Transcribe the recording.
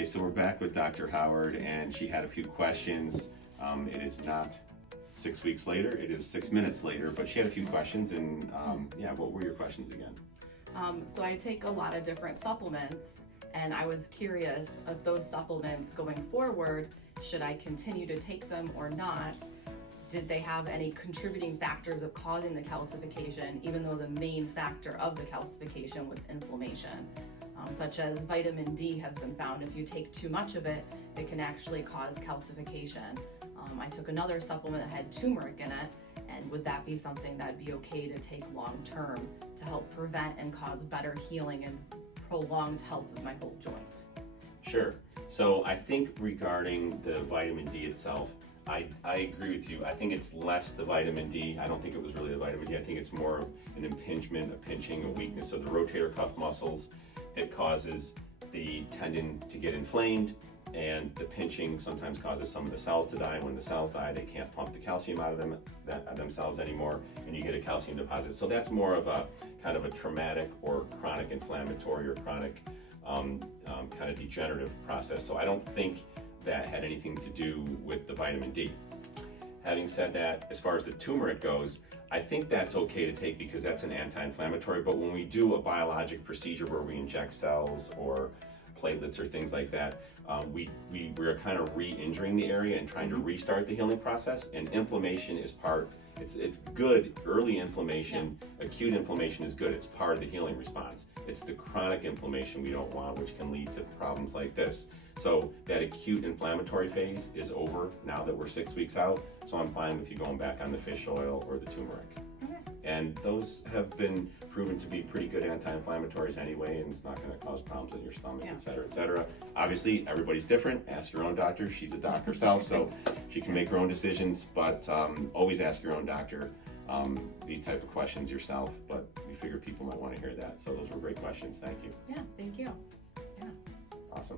Okay, so we're back with Dr. Howard, and she had a few questions. It is not 6 weeks later, it is 6 minutes later, but she had a few questions, and yeah, what were your questions again? So I take a lot of different supplements, and I was curious of those supplements going forward, should I continue to take them or not? Did they have any contributing factors of causing the calcification, even though the main factor of the calcification was inflammation? Such as vitamin D has been found, if you take too much of it, it can actually cause calcification. I took another supplement that had turmeric in it, and would that be something that'd be okay to take long term to help prevent and cause better healing and prolonged health of my whole joint? Sure. So I think regarding the vitamin D itself, I agree with you. I think it's less the vitamin D. I don't think it was really the vitamin D. I think it's more an impingement, a pinching, a weakness of the rotator cuff muscles that causes the tendon to get inflamed, and the pinching sometimes causes some of the cells to die. When the cells die, they can't pump the calcium out of themselves anymore, and you get a calcium deposit. So that's more of a kind of a traumatic or chronic inflammatory or chronic kind of degenerative process. So I don't think that had anything to do with the vitamin D. Having said that, as far as the turmeric goes, I think that's okay to take because that's an anti-inflammatory, but when we do a biologic procedure where we inject cells or platelets or things like that, we're kind of re-injuring the area and trying to restart the healing process, and inflammation is part. It's good. Early inflammation, acute inflammation is good. It's part of the healing response. It's the chronic inflammation we don't want, which can lead to problems like this. So that acute inflammatory phase is over now that we're 6 weeks out. So I'm fine with you going back on the fish oil or the turmeric. Okay. And those have been proven to be pretty good anti-inflammatories anyway, and it's not going to cause problems in your stomach, et cetera, et cetera. Obviously, everybody's different. Ask your own doctor. She's a doc herself, so she can make her own decisions, but always ask your own doctor these type of questions yourself, but we figure people might want to hear that. So those were great questions. Thank you. Yeah, thank you. Yeah. Awesome.